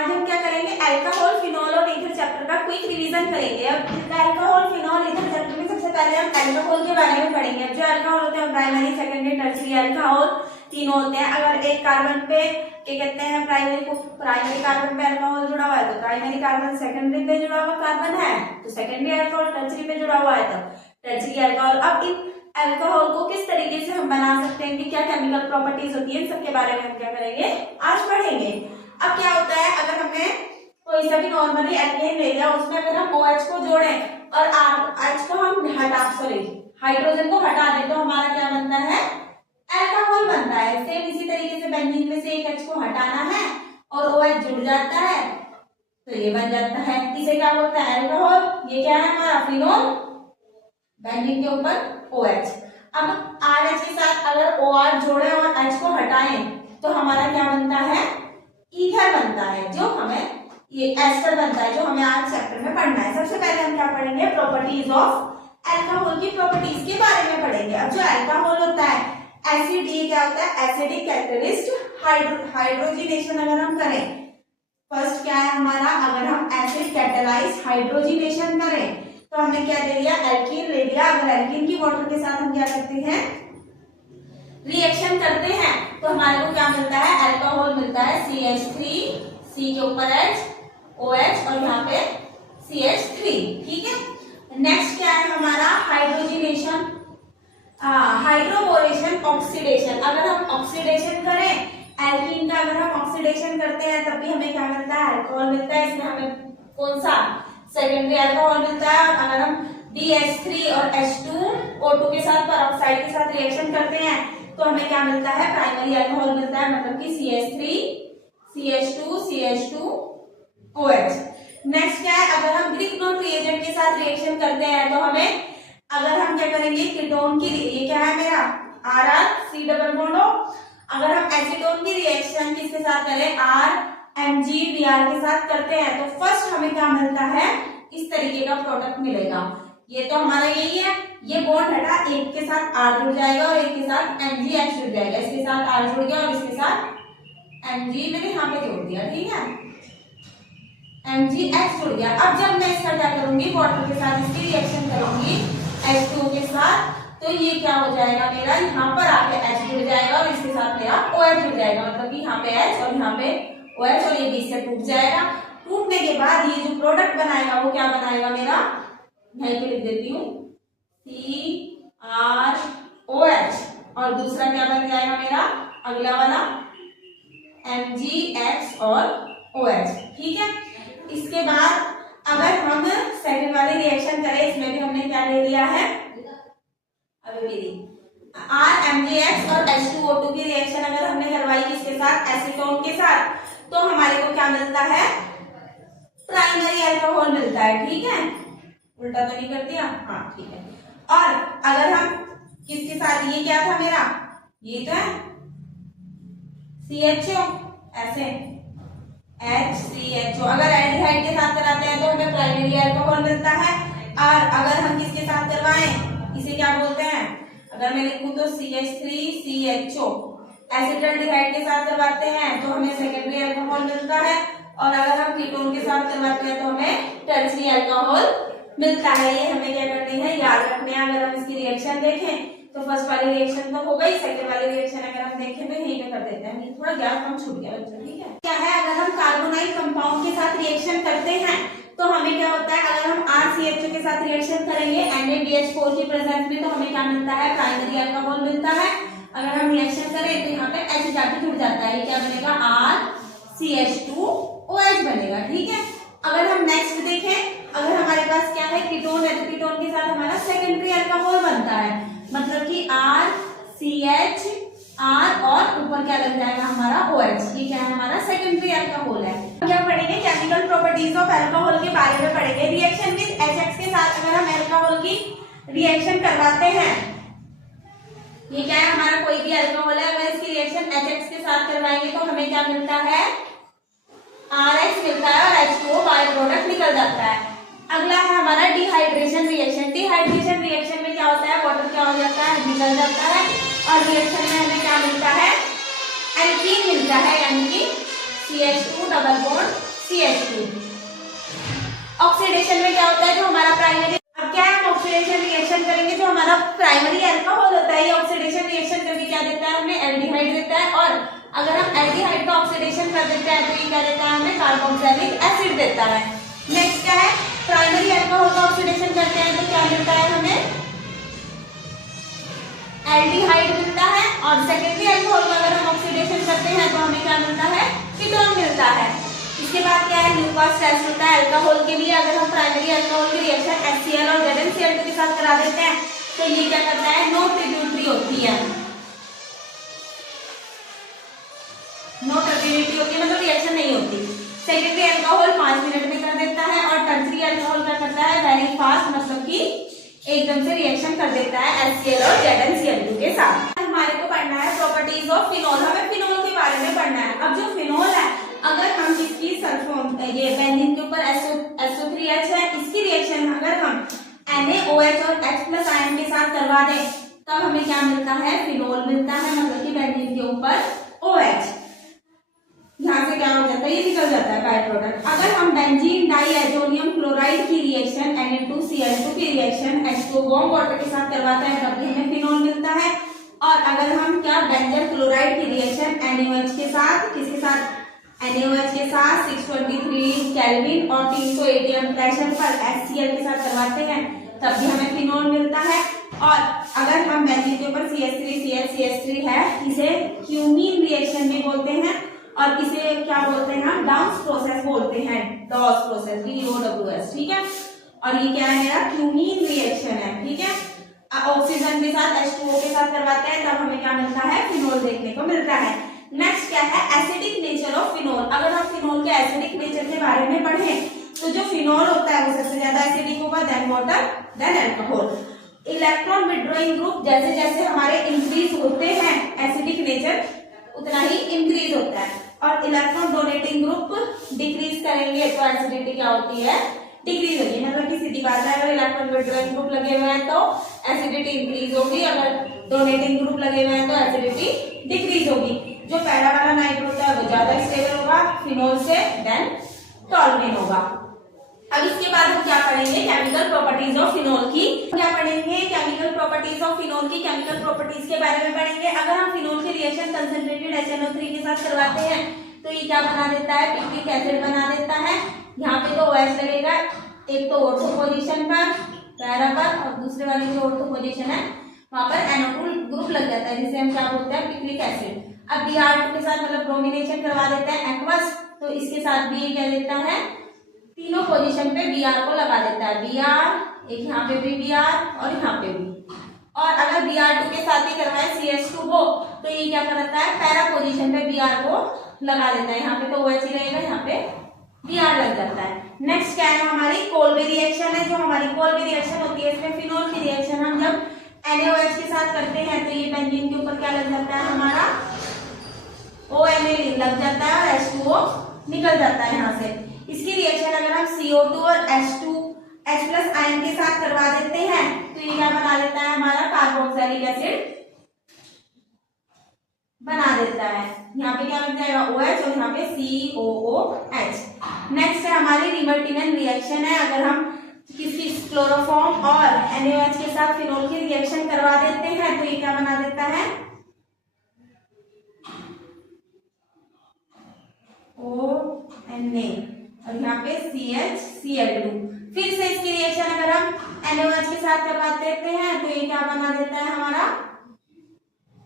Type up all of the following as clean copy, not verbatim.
आज हम क्या करेंगे, अल्कोहल, फिनॉल और ईथर चैप्टर का क्विक रिवीजन करेंगे। अब अल्कोहल, फिनॉल, ईथर चैप्टर में सबसे पहले हम अल्कोहल के बारे में पढ़ेंगे। जो अल्कोहल होते हैं प्राइमरी, सेकेंडरी, टर्शियरी अल्कोहल तीनों होते हैं। अगर एक कार्बन पे क्या कहते हैं, प्राइमरी कार्बन पे अल्कोहल जुड़ा हुआ है तो प्राइमरी कार्बन, सेकेंडरी पे जुड़ा हुआ कार्बन है तो सेकेंडरी अल्कोहल, टर्शियरी पे जुड़ा हुआ है तो टर्शियरी अल्कोहल। अब इन अल्कोहल को किस तरीके से हम बना सकते हैं, कि क्या केमिकल प्रॉपर्टीज होती है, इन सबके बारे में हम क्या करेंगे, आज पढ़ेंगे। अब क्या होता है, अगर हमने कोई सा भी नॉर्मली एल्केन ले लिया, उसमें अगर हम OH को जोड़ें और H को हम हाइड्रोजन को हटा दें तो हमारा क्या बनता है, अल्कोहल बनता है। सेम इसी तरीके से बेंजीन में से एक H को हटाना है और OH जुड़ जाता है तो ये बन जाता है, इसे क्या बोलते हैं, अल्कोहल। ये क्या है हमारा फिनॉल, बेंजीन के ऊपर OH। अब RH के साथ अगर OR जोड़े और H को हटाएं तो हमारा क्या बनता है, ईथर बनता है, जो हमें ये एस्टर बनता है, जो हमें आज चैप्टर में पढ़ना है। सबसे पहले हम क्या पढ़ेंगे, प्रॉपर्टीज ऑफ अल्कोहल की प्रॉपर्टीज के बारे में पढ़ेंगे। अब जो अल्कोहल होता है एसिड, ये क्या होता है, एसिडिक कैटलिस्ट हाइड्रोजिनेशन अगर हम करें, फर्स्ट क्या है हमारा, अगर हम एसिड कैटलाइज हाइड्रोजिनेशन करें तो हमने क्या ले लिया, एल्कीन ले लिया। अगर एल्कीन की वाटर के साथ हम क्या करते हैं, रिएक्शन करते हैं तो हमारे को क्या मिलता है, अल्कोहल मिलता है CH3, C के ऊपर H, OH और यहाँ पे CH3। ठीक है, नेक्स्ट क्या है हमारा, हाइड्रोजिनेशन, हाइड्रोबोरेशन, ऑक्सीडेशन। अगर हम ऑक्सीडेशन करें एल्कीन का, अगर हम ऑक्सीडेशन करते हैं तब भी हमें क्या मिलता है, अल्कोहल मिलता है। इसमें हमें कौन सा, सेकेंडरी अल्कोहल मिलता है। अगर हम BH3 और H2O2 के साथ पेरोक्साइड के साथ रिएक्शन करते हैं तो हमें क्या मिलता है, प्राइमरी अल्कोहल मिलता है, मतलब कि CH3, CH2, CH2OH। नेक्स्ट क्या है, अगर हम ग्रीक नोट रिएजेंट के साथ रिएक्शन करते हैं तो हमें, अगर हम क्या करेंगे, कीटोन की, ये क्या है मेरा RR, C double bond O। अगर हम एसीटोन की रिएक्शन किसके साथ करें, RMgBr के साथ करते हैं तो फर्स्ट हमें क्या मिलता है, इस तरीके का प्रोडक्ट मिलेगा। ये तो हमारा यही है, ये बॉन्ड हटा, एक के साथ R जुड़ जाएगा और एक के साथ MgH जुड़ जाएगा। इसके साथ R जुड़ गया और इसके साथ Mg मैंने यहाँ पे जोड़ दिया, ठीक है, MgH जुड़ गया। अब जब मैं इसका क्या करूंगी, वाटर के साथ इसकी रिएक्शन करूंगी H2O के साथ, तो ये क्या हो जाएगा मेरा, यहाँ पर आके H जुड़ जाएगा और इसके साथ मेरा OH जुड़ जाएगा, मतलब कि यहाँ पे H और यहाँ पे OH और ये बीच से टूट जाएगा। टूटने के बाद ये जो प्रोडक्ट बनाएगा वो क्या बनाएगा मेरा, यहीं पे लिख देती हूँ CrOH, और दूसरा क्या बन जाएगा मेरा, अगला वाला MgX और OH। ठीक है, इसके बाद अगर हम सेकंड वाली रिएक्शन करें, इसमें भी हमने क्या ले लिया है, अभी भी RMgX और H2O2 की रिएक्शन अगर हमने करवाई किसके साथ, एसीटोन के साथ, तो हमारे को क्या मिलता है, प्राइमरी अल्कोहल मिलता है। ठीक है, उल्टा तो नहीं कर दिया, हाँ ठीक है। और अगर हम किसके साथ, ये क्या था मेरा, ये तो है CHO, ऐसे HCHO, अगर एल्डिहाइड के साथ कराते हैं तो हमें प्राइमरी अल्कोहल मिलता है। और अगर हम किसके साथ करवाएं, इसे क्या बोलते हैं, अगर मैं लिखूं तो CH3CHO, एसिटाल्डिहाइड के साथ करवाते हैं तो हमें सेकेंडरी अल्कोहल मिलता है। और अगर हम कीटोन के साथ करवाते हैं तो हमें टर्शियरी अल्कोहल मिलता है। ये हमें क्या करनी है, याद रखने हैं। अगर हम इसकी रिएक्शन देखें तो फर्स्ट वाली रिएक्शन तो हो गई, सेकंड वाली रिएक्शन अगर हम देखें तो यहीं पे कर देते हैं, थोड़ा गैप कम छूट गया बच्चों। ठीक है, क्या है, अगर हम कार्बोनाइल कंपाउंड के साथ रिएक्शन करते हैं तो हमें क्या होता है, अगर हम RCHO के साथ रिएक्शन करेंगे NaBH4 की प्रेजेंस में तो हमें क्या मिलता है, प्राइमरी अल्कोहल मिलता है। अगर हम रिएक्शन करें तो यहाँ पे H जाके जुड़ जाता है, ये क्या बनेगा, RCH2OH बनेगा। ठीक है, अगर हम नेक्स्ट देखें, अगर हमारे पास क्या है, कीटोन है, तो कीटोन के साथ हमारा सेकेंडरी अल्कोहल बनता है, मतलब कि RCH R और ऊपर क्या लग जाएगा हमारा OH। ये क्या है, हमारा सेकेंडरी अल्कोहल है। क्या पढ़ेंगे, केमिकल प्रॉपर्टीज ऑफ अल्कोहल के बारे में पढ़ेंगे। रिएक्शन विद HX के साथ अगर हम अल्कोहल की रिएक्शन करवाते हैं, ये क्या है हमारा, कोई भी अल्कोहल है, अगर इसकी रिएक्शन HX के साथ करवाएंगे तो हमें क्या मिलता है, RH मिलता है और H2O बाय प्रोडक्ट निकल जाता है। अगला है हमारा डिहाइड्रेशन रिएक्शन। डिहाइड्रेशन रिएक्शन में क्या होता है, वाटर क्या हो जाता है, निकल जाता है और रिएक्शन में हमें क्या मिलता है, एल्कीन मिलता है, यानी कि CH2 double bond CH2। Oxidation में क्या होता है, जो हमारा प्राइमरी, अब क्या है, हम ऑक्सीडेशन रिएक्शन करेंगे, जो हमारा प्राइमरी अल्कोहल होता है ये ऑक्सीडेशन रिएक्शन करके क्या देता है, हमें एल्डिहाइड देता है। और अगर हम एल्डिहाइड का ऑक्सीडेशन कर देते हैं तो ये क्या देता है, हमें कार्बोक्सिलिक एसिड देता है। नेक्स्ट क्या है, प्राइमरी अल्कोहल का ऑक्सीडेशन करते हैं तो क्या मिलता है, हमें एल्डिहाइड मिलता है। और सेकेंडरी अल्कोहल का अगर हम ऑक्सीडेशन करते हैं तो हमें क्या मिलता है, कीटोन मिलता है। इसके बाद क्या है, ग्लूकोज टेस्ट होता है अल्कोहल के लिए। अगर हम प्राइमरी अल्कोहल की रिएक्शन HCl और ZnCl2 के साथ करा देते हैं तो ये क्या करता है, नो ट्रिब्यूटरी होती है, नो ट्रिब्यूटरी होती है, मतलब रिएक्शन नहीं होती। सेकेंडरी अल्कोहल 5 मिनट में कर देता है और टर्शरी अल्कोहल क्या करता है, वेरी फास्ट, मतलब कि एकदम से रिएक्शन कर देता है HCl और ZnCl2 के साथ। हमारे को पढ़ना है प्रॉपर्टीज ऑफ फिनोल, हमें फिनोल के बारे में पढ़ना है। अब जो फिनोल है, अगर हम इसकी सल्फोन, ये बेंजीन के ऊपर SO3H है, इसकी रिएक्शन अगर हम NaOH और H+ आयन के साथ करवा दें तब हमें क्या मिलता है, फिनोल मिलता है, मतलब कि बेंजीन के ऊपर OH, यहाँ से क्या हो जाता है, ये निकल जाता है बाय प्रोडक्ट। अगर हम बेंजीन डाइएजोनियम क्लोराइड की रिएक्शन Na2Cl2 की रिएक्शन H2O वार्म वाटर के साथ करवाते हैं तब भी हमें फिनोल मिलता है। और अगर हम क्या बेंजल क्लोराइड की रिएक्शन NaOH के साथ, किसके साथ, NaOH के साथ 623 केल्विन और 300 atm प्रेशर पर HCl के साथ करवाते हैं तब भी हमें फिनोल मिलता है। और अगर हम बेंजीन के ऊपर CH3CH है, इसे क्यूमीन रिएक्शन भी बोलते हैं और इसे क्या बोलते हैं, हम डाउस प्रोसेस बोलते हैं, डॉस प्रोसेस, DOWS, ठीक है। और ये क्या है, मेरा क्यूमीन रिएक्शन है, ठीक है। ऑक्सीजन के साथ H2O के साथ करवाते हैं तब हमें क्या मिलता है, फिनोल देखने को मिलता है। नेक्स्ट क्या है, एसिडिक नेचर ऑफ फिनोल। अगर हम फिनोल के एसिडिक नेचर के बारे में पढ़ें तो जो फिनोल होता है वो सबसे ज्यादा एसिडिक होगा, then water, then alcohol. Electron withdrawing group जैसे जैसे हमारे इंक्रीज होते हैं एसिडिक नेचर उतना ही इंक्रीज होता है, और इलेक्ट्रॉन डोनेटिंग ग्रुप डिक्रीज करेंगे तो एसिडिटी क्या होती है, डिक्रीज होगी। मतलब कि सीधी बात है, अगर इलेक्ट्रॉन विड्रॉइंग ग्रुप लगे हुए हैं तो एसिडिटी इंक्रीज होगी, अगर डोनेटिंग ग्रुप लगे हुए हैं तो एसिडिटी डिक्रीज होगी। जो पहला वाला नाइट्रो होता है वो ज्यादा स्टेबल होगा फिनोल से, देन टॉलुएन होगा। अब इसके बाद हम क्या पढ़ेंगे, केमिकल प्रॉपर्टीज ऑफ फिनोल की। क्या पढ़ेंगे, केमिकल प्रॉपर्टीज ऑफ फिनोल की, केमिकल प्रॉपर्टीज के बारे में पढ़ेंगे। अगर हम फिनोल की रिएक्शन कंसंट्रेटेड HNO3 के साथ करवाते हैं तो ये क्या बना देता है, पिक्रिक एसिड बना देता है। यहाँ पे तो OH लगेगा, एक तो ऑर्थो पोजीशन पर, पैरा पर, और दूसरे वाली जो ऑर्थो पोजीशन है वहां पर NO2 ग्रुप लग जाता है, जिसे हम क्या बोलते हैं, पिक्रिक एसिड। अब Br2 के साथ मतलब ब्रोमिनेशन करवा देते हैं एक्वस, तो इसके साथ भी ये क्या देता है, तीनों पोजीशन पे Br को लगा देता है, Br, एक यहाँ पे भी Br और यहाँ पे भी। और अगर Br2 के साथ ही करवाए CH2O तो ये क्या करता है, पैरा पोजीशन पे Br को लगा देता है, यहाँ पे तो OH ही रहेगा, यहाँ पे Br लग जाता है। नेक्स्ट क्या है, हमारी कोल्बे रिएक्शन है। जो हमारी कोल्बे रिएक्शन होती है, इसमें फिनोल की रिएक्शन हम जब NaOH के साथ करते हैं तो ये बेंजीन के ऊपर क्या लग जाता है, हमारा ONA लग जाता है और H2O निकल जाता है यहाँ से। इसकी रिएक्शन अगर हम CO2 और H2H+ आयन के साथ करवा देते हैं तो ये क्या बना देता है, हमारा कार्बोक्सिलिक एसिड बना देता है। यहाँ पे क्या लग जाएगा, OH और यहाँ पे COOH। नेक्स्ट है हमारी रिवर्टिनन रिएक्शन है। अगर हम किसी क्लोरोफॉर्म और NaOH के साथ फिनोल की रिएक्शन करवा देते हैं तो ये क्या बना देता है, ONA और यहाँ पे CHCl2। फिर से इसकी रिएक्शन अगर हम NaOH के साथ करवा देते हैं तो ये क्या बना देता है, हमारा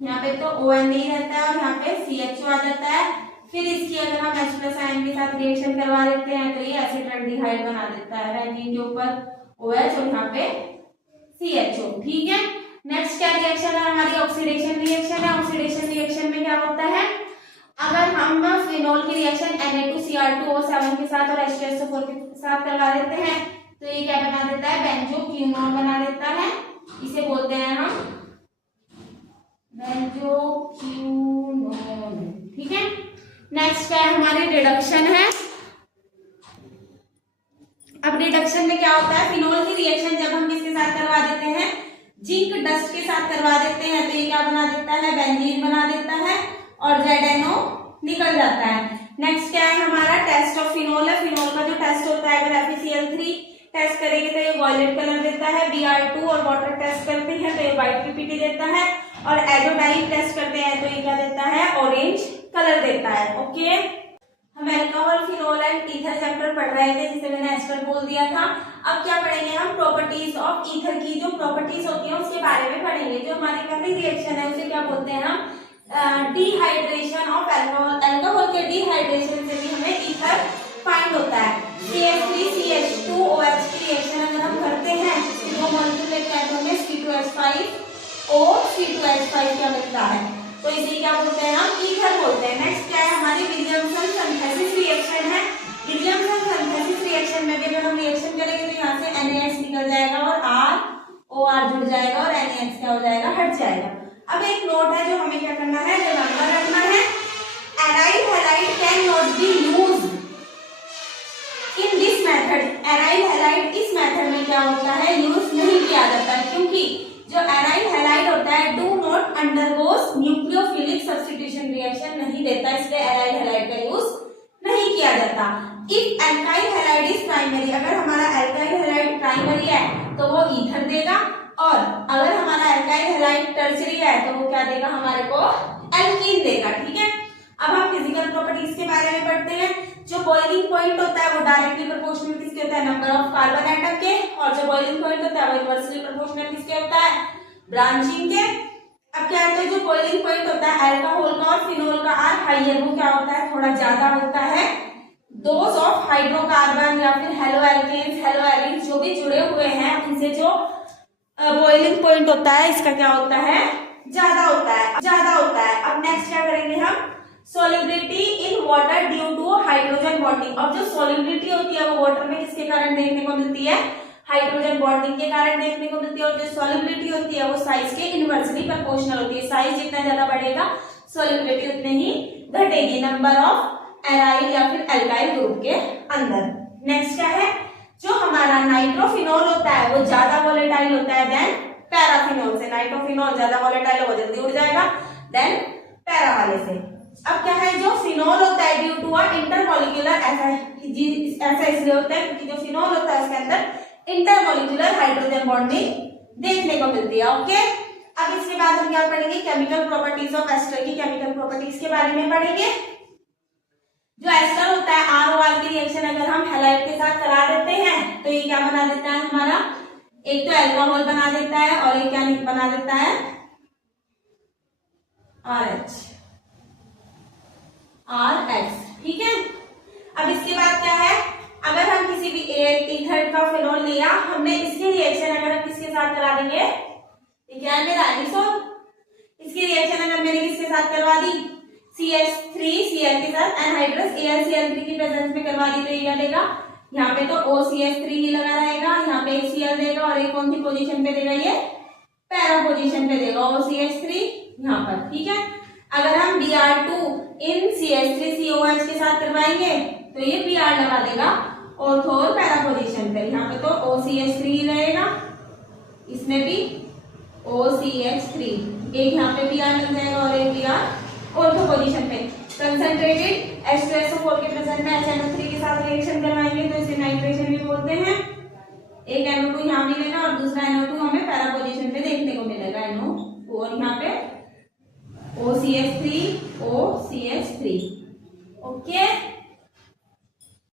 यहाँ पे तो ONA रहता है और यहाँ पे CHO आ जाता है। फिर इसकी अगर हम H+ आयन के साथ रिएक्शन करवा देते हैं तो ये एसिटाल्डिहाइड बना देता है, बेंजीन के ऊपर OH और यहाँ पे CHO, ठीक है। नेक्स्ट क्या रिएक्शन है, हमारी ऑक्सीडेशन रिएक्शन है। ऑक्सीडेशन रिएक्शन में क्या होता है, अगर हम फिनोल की रिएक्शन Na2Cr2O7 के साथ और H2SO4 के साथ करवा देते हैं तो ये क्या बना देता है, बेंजोक्विनोन बना देता है, इसे बोलते हैं हम बेंजोक्विनोन, ठीक है। नेक्स्ट क्या है, हमारी रिडक्शन है। अब रिडक्शन में क्या होता है, फिनोल की रिएक्शन जब हम किसके साथ करवा देते हैं, जिंक डस्ट के साथ करवा देते हैं तो ये क्या बना देता है, बेंजीन बना देता है और ZNO निकल जाता है। नेक्स्ट क्या है हमारा टेस्ट ऑफ फिनोल है। फिनोल का जो टेस्ट होता है अगर FeCl3 टेस्ट करेंगे तो ये वॉयलेट कलर देता है, Br2 और वाटर टेस्ट करते हैं तो ये व्हाइट पीपीटी देता है, और एजोडाइन टेस्ट करते हैं तो ये क्या देता है, ऑरेंज कलर देता है। ओके, हम alcohol phenol and ether chapter पढ़ रहे थे जिसे मैंने एस्टर बोल दिया था। अब क्या पढ़ेंगे हम, प्रॉपर्टीज ऑफ ईथर की जो प्रॉपर्टीज होती है उसके बारे में पढ़ेंगे। जो हमारी पहली रिएक्शन है उसे क्या बोलते हैं हम, डिहाइड्रेशन ऑफ अल्कोहल। अल्कोहल के डिहाइड्रेशन से भी हमें ईथर फाइंड होता है। CH3CH2OH की रिएक्शन अगर हम करते हैं इसके दो मॉलिक्यूल लेके आते होंगे C2H5O C2H5 क्या मिलता है, तो इसे क्या बोलते हैं हम, ईथर बोलते हैं। नेक्स्ट क्या है हमारी विलियमसन सिंथेसिस रिएक्शन है। विलियमसन सिंथेसिस रिएक्शन में भी जब हम रिएक्शन करेंगे तो यहाँ से NaH निकल जाएगा और ROR जुड़ जाएगा और NaH क्या हो जाएगा, हट जाएगा। अब एक नोट है जो हमें क्या करना है, रिमेंबर रखना है, aryl halide can not be used in this method. Aryl halide इस मेथड में क्या होता है, यूज नहीं किया जाता है, क्योंकि जो एराइल हैलाइड होता है do not undergoes nucleophilic substitution reaction नहीं देता, इसलिए एराइल हैलाइड का यूज नहीं किया जाता। If alkyl halide is primary, अगर हमारा एल्काइल हैलाइड प्राइमरी है तो वो ईथर देगा, और अगर हमारा एल्काइल हैलाइड टर्शियरी है तो वो क्या देगा, हमारे को एल्कीन देगा। ठीक है, अब हम फिजिकल प्रॉपर्टीज के बारे में पढ़ते हैं। जो बॉइलिंग पॉइंट होता है वो डायरेक्टली प्रोपोर्शनल किसके होता है, नंबर ऑफ कार्बन एटम के, और जो बॉइलिंग पॉइंट होता है वो इनवर्सली प्रोपोर्शनल किसके होता है, ब्रांचिंग के। अब क्या है, जो बॉइलिंग पॉइंट होता है अल्कोहल का और फिनोल का आर हाइयर, वो क्या होता है, थोड़ा ज्यादा होता है। डोज ऑफ हाइड्रोकार्बन या फिर हेलो एल्केन्स, हेलो एरिन्स जो भी जुड़े हुए हैं उनसे जो बॉइलिंग पॉइंट होता है इसका क्या होता है, ज्यादा होता है। अब नेक्स्ट क्या करेंगे हम, solubility in water due to hydrogen bonding. और जो सॉल्युबिलिटी होती है वो वाटर में किसके कारण देखने को मिलती है, हाइड्रोजन बॉन्डिंग के कारण देखने को मिलती है। और जो सॉल्युबिलिटी होती है वो साइज के इनवर्सली प्रोपोर्शनल होती है, साइज जितना ज्यादा बढ़ेगा सॉल्युबिलिटी उतनी ही घटेगी नंबर ऑफ एराइल या फिर एल्काइल ग्रुप के अंदर। नेक्स्ट क्या है, जो हमारा नाइट्रोफिनॉल होता है वो ज्यादा वोलेटाइल होता है देन पैराफिनॉल से। नाइट्रोफिनॉल ज्यादा वोलेटाइल है, वो जल्दी उड़ जाएगा देन पैरा वाले से। अब क्या है, जो फिनॉल होता है ड्यू टू इंटरमॉलिक्यूलर, ऐसा इसलिए होता है क्योंकि जो फिनॉल होता है उसके अंदर इंटरमॉलिक्यूलर हाइड्रोजन बॉन्डिंग देखने को मिलती है। ओके, अब इसके बाद हम क्या पढ़ेंगे, केमिकल प्रॉपर्टीज ऑफ एस्टर की केमिकल प्रॉपर्टीज के बारे में पढ़ेंगे। जो एस्टर होता है ROR की रिएक्शन अगर हम हैलाइड के साथ करा देते हैं तो ये क्या बना देता है हमारा, एक तो अल्कोहल बना देता है और एक क्या बना देता है, RH। ठीक है, अब इसके बाद क्या है, अगर हम किसी भी ईथर का फिनोल लिया, हमने इसकी रिएक्शन अगर हम किसके साथ करा देंगे, क्या है मेरा एनिसोल, इसकी रिएक्शन अगर मैंने किसके साथ करवा दी, CH3Cl के साथ एनहाइड्रस AlCl3 की प्रेजेंस में करवा दी तो ये क्या देगा, यहाँ पे तो OCH3 ही लगा रहेगा, यहाँ पे Cl देगा और एक कौन सी पोजीशन पे देगा, ये पैरा पोजीशन पे देगा OCH3 यहाँ पर। ठीक है, अगर हम Br2 इन CH3COH के साथ करवाएंगे तो ये Br लगा देगा ऑर्थो पैरा पोजीशन पे, यहाँ पे तो OCH3 ही रहेगा, इसमें भी OCH3, एक यहाँ पे Br लग जाएगा और एक Br ऑर्थो पोजीशन पे। कंसंट्रेटेड H2SO4 के प्रेजेंट में HNO3 के साथ रिएक्शन करवाएंगे तो इसे नाइट्रेशन भी बोलते हैं। एक NO2 यहाँ मिलेगा और दूसरा NO2 हमें पैरा पोजीशन पे देखने को मिलेगा NO4, यहाँ पे OCH3 OCH3।